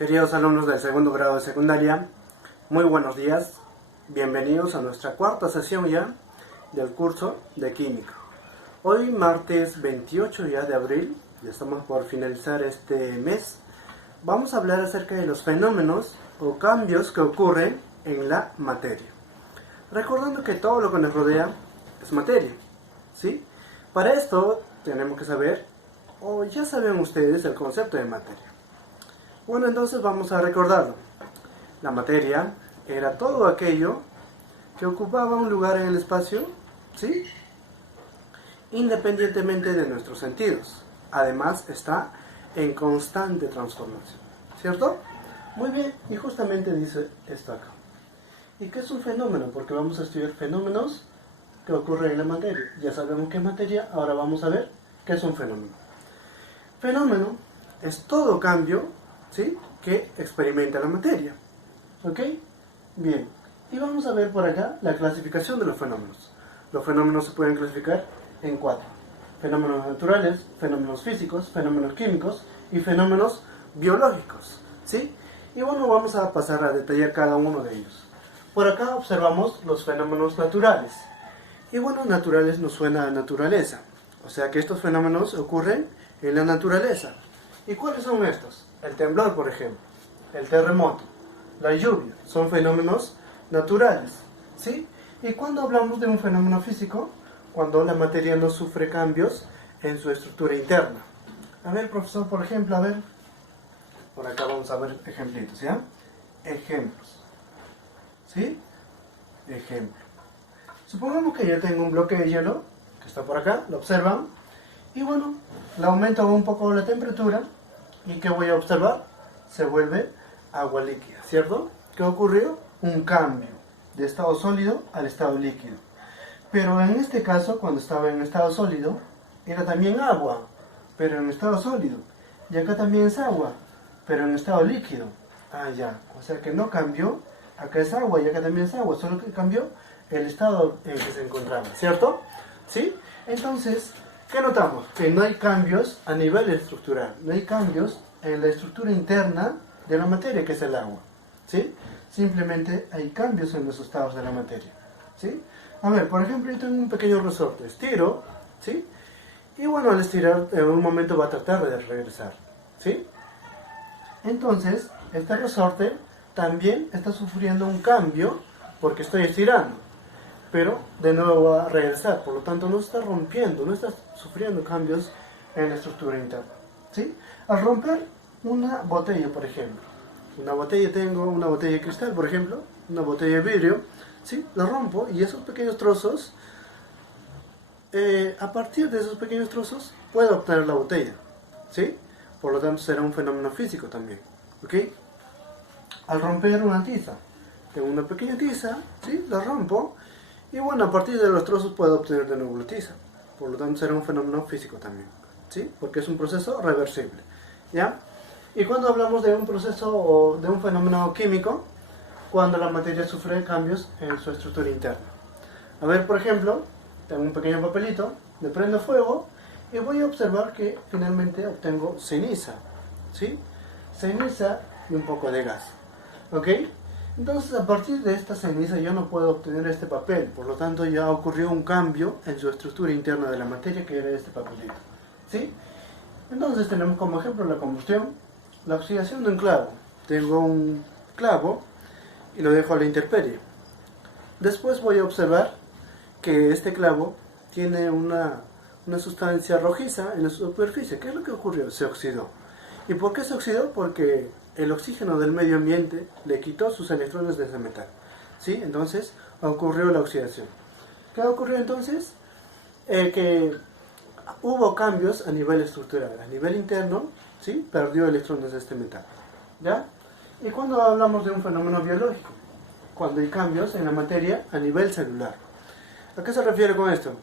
Queridos alumnos del segundo grado de secundaria, muy buenos días. Bienvenidos a nuestra cuarta sesión ya del curso de Química. Hoy, martes 28 ya de abril, ya estamos por finalizar este mes, vamos a hablar acerca de los fenómenos o cambios que ocurren en la materia. Recordando que todo lo que nos rodea es materia, ¿sí? Para esto tenemos que saber, o ya saben ustedes, el concepto de materia. Bueno, entonces vamos a recordarlo. La materia era todo aquello que ocupaba un lugar en el espacio, ¿sí? Independientemente de nuestros sentidos. Además está en constante transformación, ¿cierto? Muy bien, y justamente dice esto acá. ¿Y qué es un fenómeno? Porque vamos a estudiar fenómenos que ocurren en la materia. Ya sabemos qué es materia, ahora vamos a ver qué es un fenómeno. Fenómeno es todo cambio, ¿sí?, que experimenta la materia. ¿Ok? Bien. Y vamos a ver por acá la clasificación de los fenómenos. Los fenómenos se pueden clasificar en 4. Fenómenos naturales, fenómenos físicos, fenómenos químicos y fenómenos biológicos. ¿Sí? Y bueno, vamos a pasar a detallar cada uno de ellos. Por acá observamos los fenómenos naturales. Y bueno, naturales nos suena a naturaleza. O sea que estos fenómenos ocurren en la naturaleza. ¿Y cuáles son estos? El temblor, por ejemplo, el terremoto, la lluvia, son fenómenos naturales, ¿sí? Y cuando hablamos de un fenómeno físico, cuando la materia no sufre cambios en su estructura interna. A ver, profesor, por ejemplo, a ver, por acá vamos a ver ejemplitos, ¿ya? Ejemplos, ¿sí? Ejemplo. Supongamos que yo tengo un bloque de hielo, que está por acá, lo observan, y bueno, le aumento un poco la temperatura, ¿y qué voy a observar? Se vuelve agua líquida, ¿cierto? ¿Qué ocurrió? Un cambio de estado sólido al estado líquido. Pero en este caso, cuando estaba en estado sólido, era también agua, pero en estado sólido. Y acá también es agua, pero en estado líquido. Ah, ya. O sea que no cambió. Acá es agua y acá también es agua, solo que cambió el estado en que se encontraba, ¿cierto? ¿Sí? Entonces, ¿qué notamos? Que no hay cambios a nivel estructural, no hay cambios en la estructura interna de la materia, que es el agua, ¿sí? Simplemente hay cambios en los estados de la materia, ¿sí? A ver, por ejemplo, yo tengo un pequeño resorte, estiro, ¿sí? Y bueno, al estirar, en un momento va a tratar de regresar, ¿sí? Entonces, este resorte también está sufriendo un cambio porque estoy estirando, pero de nuevo va a regresar, por lo tanto no está rompiendo, no está sufriendo cambios en la estructura interna, ¿sí? Al romper una botella, por ejemplo, tengo una botella de cristal, por ejemplo, una botella de vidrio, ¿sí? La rompo y esos pequeños trozos, a partir de esos pequeños trozos puedo obtener la botella, ¿sí? Por lo tanto será un fenómeno físico también, ¿ok? Al romper una tiza, tengo una pequeña tiza, ¿sí? La rompo. Y bueno, a partir de los trozos puedo obtener de nuevo la tiza. Por lo tanto será un fenómeno físico también, ¿sí? Porque es un proceso reversible, ¿ya? Y cuando hablamos de un proceso o de un fenómeno químico, cuando la materia sufre cambios en su estructura interna. A ver, por ejemplo, tengo un pequeño papelito, le prendo fuego y voy a observar que finalmente obtengo ceniza, ¿sí? Ceniza y un poco de gas, ¿ok? Entonces, a partir de esta ceniza yo no puedo obtener este papel, por lo tanto ya ocurrió un cambio en su estructura interna de la materia, que era este papelito, ¿sí? Entonces tenemos como ejemplo la combustión, la oxidación de un clavo. Tengo un clavo y lo dejo a la intemperie. Después voy a observar que este clavo tiene una sustancia rojiza en la superficie. ¿Qué es lo que ocurrió? Se oxidó. ¿Y por qué se oxidó? Porque el oxígeno del medio ambiente le quitó sus electrones de ese metal, ¿sí? Entonces ocurrió la oxidación. ¿Qué ocurrió entonces? Que hubo cambios a nivel estructural, a nivel interno, ¿sí? Perdió electrones de este metal, ¿ya? Y cuando hablamos de un fenómeno biológico, cuando hay cambios en la materia a nivel celular. ¿A qué se refiere con esto?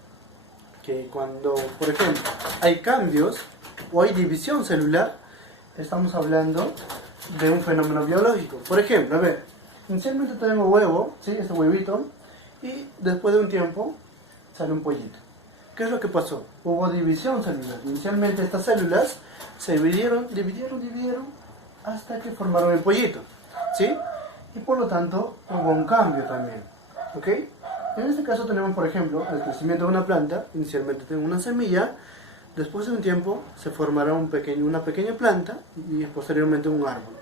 Que cuando, por ejemplo, hay cambios o hay división celular, estamos hablando de un fenómeno biológico. Por ejemplo, a ver, inicialmente tengo huevo, ¿sí? Este huevito, y después de un tiempo sale un pollito. ¿Qué es lo que pasó? Hubo división celular. Inicialmente estas células se dividieron, hasta que formaron el pollito, ¿sí? Y por lo tanto hubo un cambio también, ¿ok? En este caso tenemos, por ejemplo, el crecimiento de una planta. Inicialmente tengo una semilla, después de un tiempo se formará una pequeña planta y posteriormente un árbol.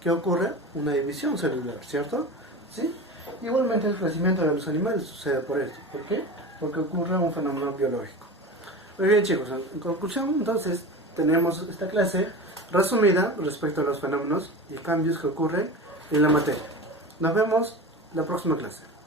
¿Qué ocurre? Una división celular, ¿cierto? ¿Sí? Igualmente el crecimiento de los animales sucede por esto. ¿Por qué? Porque ocurre un fenómeno biológico. Muy bien, chicos, en conclusión, entonces, tenemos esta clase resumida respecto a los fenómenos y cambios que ocurren en la materia. Nos vemos la próxima clase.